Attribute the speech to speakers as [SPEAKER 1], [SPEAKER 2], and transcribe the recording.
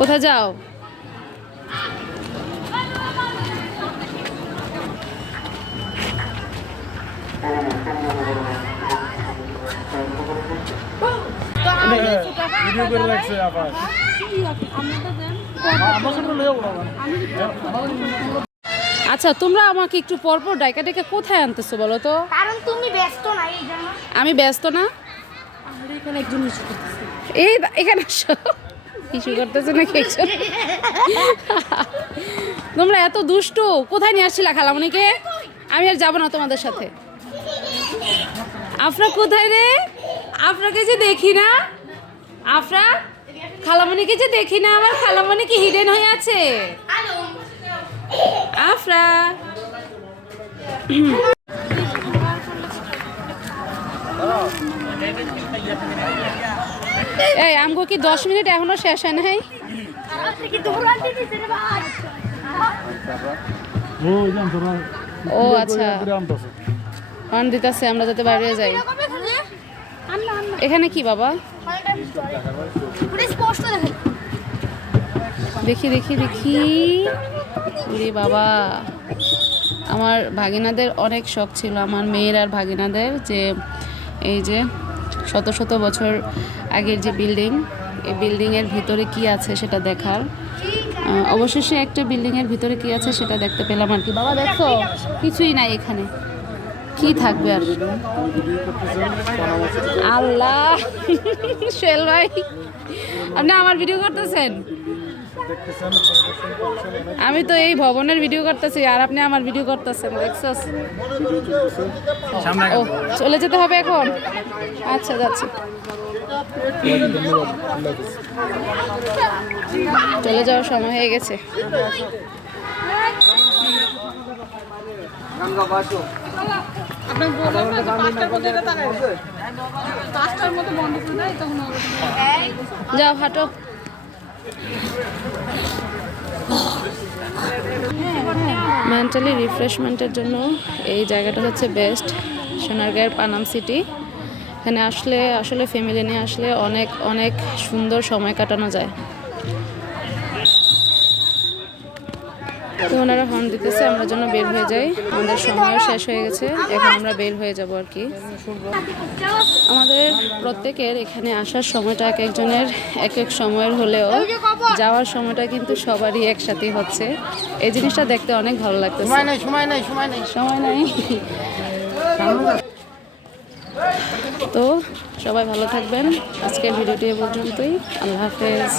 [SPEAKER 1] কোথায় যাও?
[SPEAKER 2] ভিডিও করে রাখছে আবার। আমাকে তো লেও
[SPEAKER 1] আচ্ছা তোমরা আমাকে একটু পরপর ডাইকা ডেকে কোথায় আনতেছো বলো তো?
[SPEAKER 3] কারণ তুমি ব্যস্ত না এই
[SPEAKER 1] আমি ব্যস্ত না?
[SPEAKER 3] এখানে একজন
[SPEAKER 1] এই এখানে ইস্যু করতেছে না একজন? তোমরা এত দুষ্টু, কোথায় নিয়ে আসছিলা খালামণিকে আমি আর যাব না তোমাদের সাথে। আফরা কোথায় রে? আফরাকে যে দেখি না। আফরা খালামণিকে যে দেখি না, আমার খালামণি কি হিডেন হয়ে আছে? আফরা। এই, আমগো কি দশ মিনিট এখনও শেষ হয় নাই?
[SPEAKER 2] ও
[SPEAKER 1] আচ্ছা। আমরা যাতে বাইরে যাই। এখানে কি বাবা?
[SPEAKER 3] দেখি
[SPEAKER 1] দেখি দেখি। ওরে বাবা। আমার ভাগিনাদের অনেক শখ ছিল, আমার মেয়ের আর ভাগিনাদের, যে এই যে শত শত বছর আগের যে বিল্ডিং, এই বিল্ডিংয়ের ভিতরে কি আছে সেটা দেখার। অবশেষে একটা বিল্ডিংয়ের ভিতরে কি আছে সেটা দেখতে পেলাম আর কি। বাবা দেখো কিছুই নাই এখানে। কি থাকবে আর? আল্লাহ! সোহেল ভাই, আপনি আমার ভিডিও করতেছেন? আমি তো এই ভবনের ভিডিও করতেছি আর আপনি আমার ভিডিও করতেছেন দেখছস? ও চলে যেতে হবে এখন? আচ্ছা যাচ্ছি। চলে যাওয়ার সময় হয়ে গেছে। যাও হাঁটো। মেন্টালি রিফ্রেশমেন্টের জন্য এই জায়গাটা হচ্ছে বেস্ট সোনারগাঁয়ের পানাম সিটি এখানে আসলে আসলে ফ্যামিলি নিয়ে আসলে অনেক অনেক সুন্দর সময় কাটানো যায়। তো ওনারা হর্ন দিতেছে আমরা জন্য বের হয়ে যাই। আমাদের সময়ও শেষ হয়ে গেছে এখন আমরা বের হয়ে যাব আর কি। আমাদের প্রত্যেকের এখানে আসার সময়টা এক একজনের এক এক সময়ের হলেও যাওয়ার সময়টা কিন্তু সবারই একসাথে হচ্ছে। এই জিনিসটা দেখতে অনেক ভালো লাগতেছে।
[SPEAKER 2] সময় নাই সময় নাই সময় নাই।
[SPEAKER 1] সময় নাই। তো সবাই ভালো থাকবেন। আজকের ভিডিওটি এ পর্যন্তই। আল্লাহ হাফেজ।